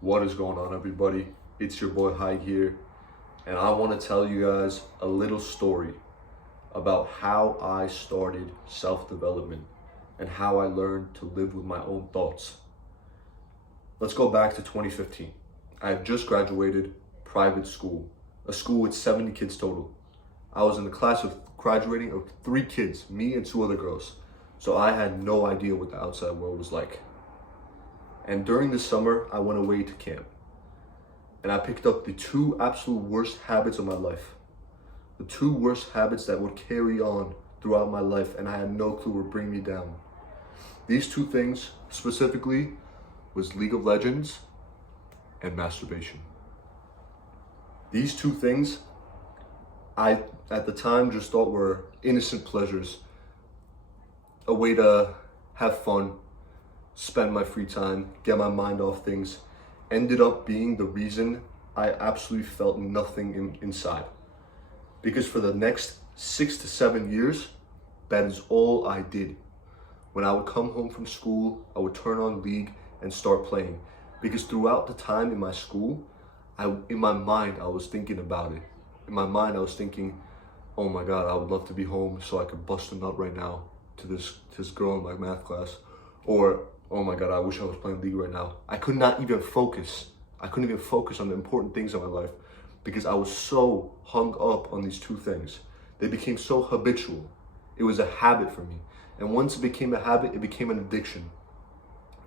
What is going on, everybody? It's your boy Hyde here, and I want to tell you guys a little story about how I started self-development and how I learned to live with my own thoughts. Let's go back to 2015. I have just graduated private school, a school with 70 kids total. I was in the class of graduating of 3 kids, me and 2 other girls. So I had no idea what the outside world was like. And during the summer, I went away to camp. And I picked up the 2 absolute worst habits of my life. The 2 worst habits that would carry on throughout my life, and I had no clue would bring me down. These 2 things specifically was League of Legends and masturbation. These 2 things I, at the time, just thought were innocent pleasures, a way to have fun, spend my free time, get my mind off things, ended up being the reason I absolutely felt nothing inside. Because for the next 6 to 7 years, that is all I did. When I would come home from school, I would turn on League and start playing. Because throughout the time in my school, in my mind, I was thinking about it. In my mind, I was thinking, oh my God, I would love to be home so I could bust a nut right now to this girl in my math class. Or, oh my God, I wish I was playing League right now. I could not even focus. I couldn't even focus on the important things in my life because I was so hung up on these 2 things. They became so habitual. It was a habit for me. And once it became a habit, it became an addiction.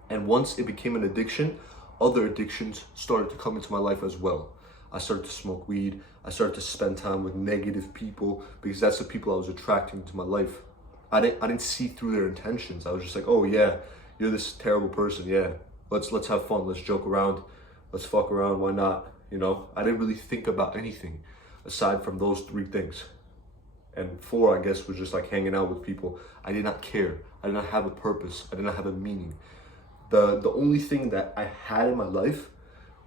And once it became an addiction, other addictions started to come into my life as well. I started to smoke weed. I started to spend time with negative people because that's the people I was attracting to my life. I didn't see through their intentions. I was just like, oh yeah, you're this terrible person. Yeah, let's have fun. Let's joke around. Let's fuck around. Why not? You know, I didn't really think about anything aside from those 3 things. And 4, I guess, was just like hanging out with people. I did not care. I did not have a purpose. I did not have a meaning. The only thing that I had in my life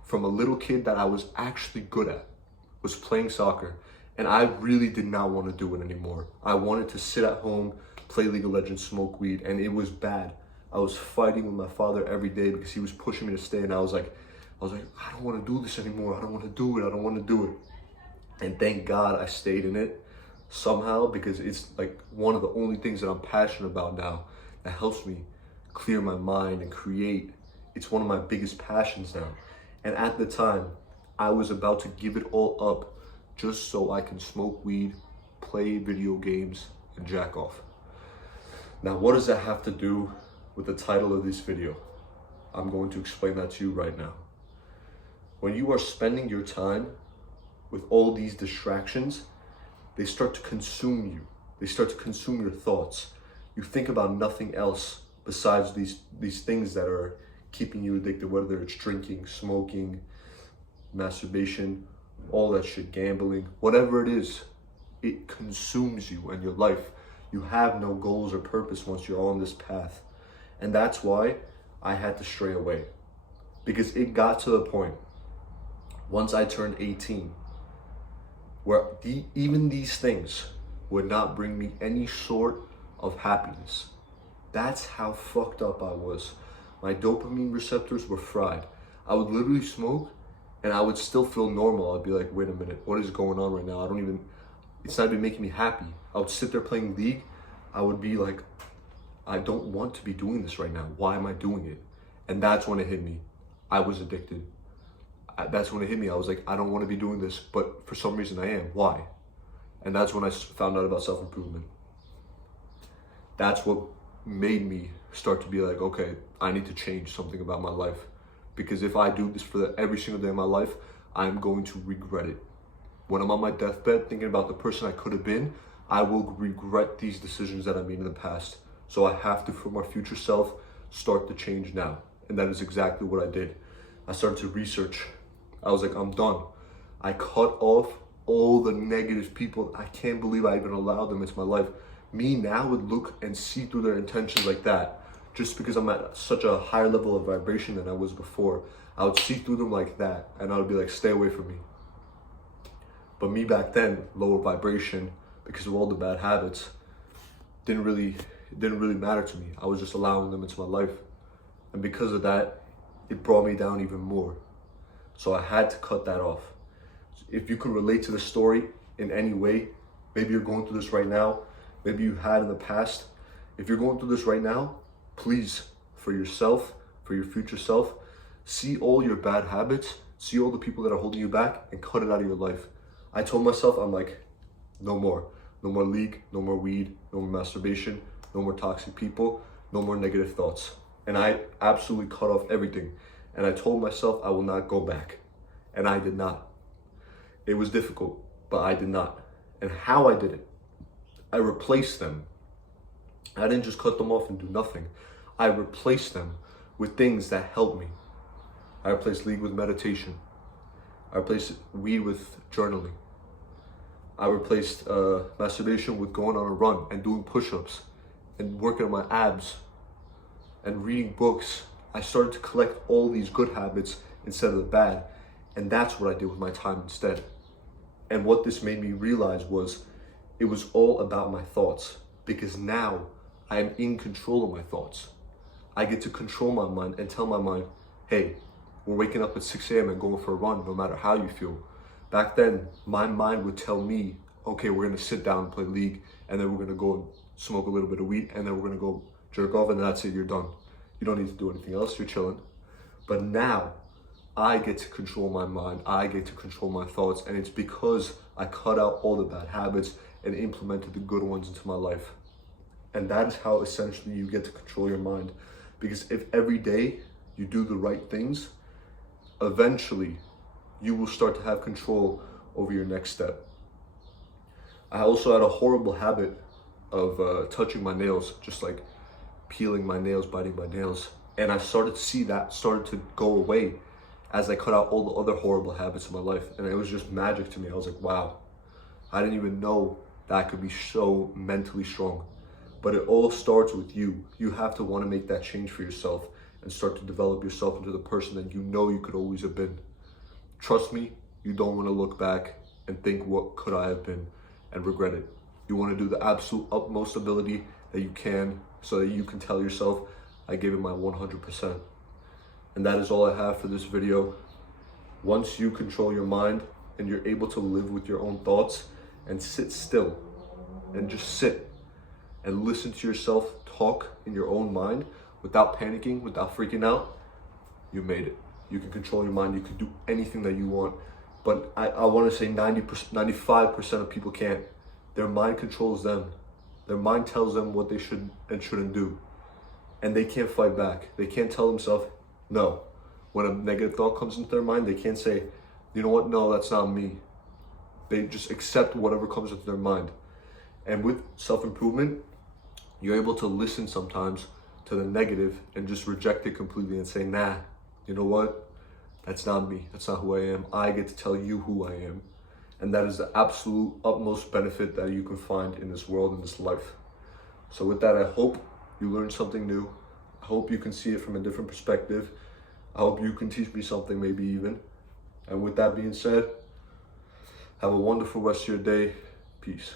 from a little kid that I was actually good at was playing soccer. And I really did not want to do it anymore. I wanted to sit at home, play League of Legends, smoke weed, and it was bad. I was fighting with my father every day because he was pushing me to stay, and I was like, I don't want to do this anymore. I don't want to do it. I don't want to do it. And thank God I stayed in it somehow because it's like one of the only things that I'm passionate about now that helps me clear my mind and create. It's one of my biggest passions now. And at the time, I was about to give it all up just so I can smoke weed, play video games, and jack off. Now, what does that have to do with the title of this video? I'm going to explain that to you right now. When you are spending your time with all these distractions, they start to consume you. They start to consume your thoughts. You think about nothing else besides these things that are keeping you addicted, whether it's drinking, smoking, masturbation, all that shit, gambling, whatever it is, it consumes you and your life. You have no goals or purpose once you're on this path. And that's why I had to stray away. Because it got to the point, once I turned 18, where even these things would not bring me any sort of happiness. That's how fucked up I was. My dopamine receptors were fried. I would literally smoke and I would still feel normal. I'd be like, wait a minute, what is going on right now? It's not even making me happy. I would sit there playing League. I would be like, I don't want to be doing this right now. Why am I doing it? And that's when it hit me. I was addicted. That's when it hit me. I was like, I don't want to be doing this, but for some reason I am. Why? And that's when I found out about self-improvement. That's what made me start to be like, okay, I need to change something about my life. Because if I do this for every single day of my life, I'm going to regret it. When I'm on my deathbed thinking about the person I could have been, I will regret these decisions that I made in the past. So I have to, for my future self, start to change now. And that is exactly what I did. I started to research. I was like, I'm done. I cut off all the negative people. I can't believe I even allowed them into my life. Me now would look and see through their intentions like that. Just because I'm at such a higher level of vibration than I was before. I would see through them like that. And I would be like, stay away from me. But me back then, lower vibration, because of all the bad habits, didn't really matter to me. I was just allowing them into my life. And because of that, it brought me down even more. So I had to cut that off. If you could relate to the story in any way, maybe you're going through this right now, maybe you had in the past. If you're going through this right now, please, for yourself, for your future self, see all your bad habits, see all the people that are holding you back, and cut it out of your life. I told myself, I'm like, no more. No more league, no more weed, no more masturbation, no more toxic people, no more negative thoughts. And I absolutely cut off everything. And I told myself I will not go back. And I did not. It was difficult, but I did not. And how I did it, I replaced them. I didn't just cut them off and do nothing. I replaced them with things that helped me. I replaced league with meditation. I replaced weed with journaling. I replaced masturbation with going on a run and doing push-ups and working on my abs and reading books. I started to collect all these good habits instead of the bad. And that's what I did with my time instead. And what this made me realize was it was all about my thoughts, because now I am in control of my thoughts. I get to control my mind and tell my mind, hey, we're waking up at 6 a.m. and going for a run, no matter how you feel. Back then, my mind would tell me, okay, we're gonna sit down and play league, and then we're gonna go and smoke a little bit of weed, and then we're gonna go jerk off, and that's it, you're done. You don't need to do anything else, you're chilling. But now, I get to control my mind, I get to control my thoughts, and it's because I cut out all the bad habits and implemented the good ones into my life. And that is how essentially you get to control your mind. Because if every day you do the right things, eventually you will start to have control over your next step. I also had a horrible habit of touching my nails, just like peeling my nails, biting my nails. And I started to see that started to go away as I cut out all the other horrible habits of my life. And it was just magic to me. I was like, wow, I didn't even know that I could be so mentally strong. But it all starts with you. You have to want to make that change for yourself and start to develop yourself into the person that you know you could always have been. Trust me, you don't want to look back and think, what could I have been, and regret it. You want to do the absolute utmost ability that you can so that you can tell yourself, I gave it my 100%. And that is all I have for this video. Once you control your mind and you're able to live with your own thoughts and sit still and just sit and listen to yourself talk in your own mind without panicking, without freaking out, you made it. You can control your mind. You can do anything that you want. But I want to say 90%, 95% of people can't. Their mind controls them. Their mind tells them what they should and shouldn't do. And they can't fight back. They can't tell themselves, no. When a negative thought comes into their mind, they can't say, you know what, no, that's not me. They just accept whatever comes into their mind. And with self-improvement, you're able to listen sometimes to the negative and just reject it completely and say, nah, you know what? That's not me. That's not who I am. I get to tell you who I am. And that is the absolute utmost benefit that you can find in this world, in this life. So with that, I hope you learned something new. I hope you can see it from a different perspective. I hope you can teach me something, maybe even. And with that being said, have a wonderful rest of your day. Peace.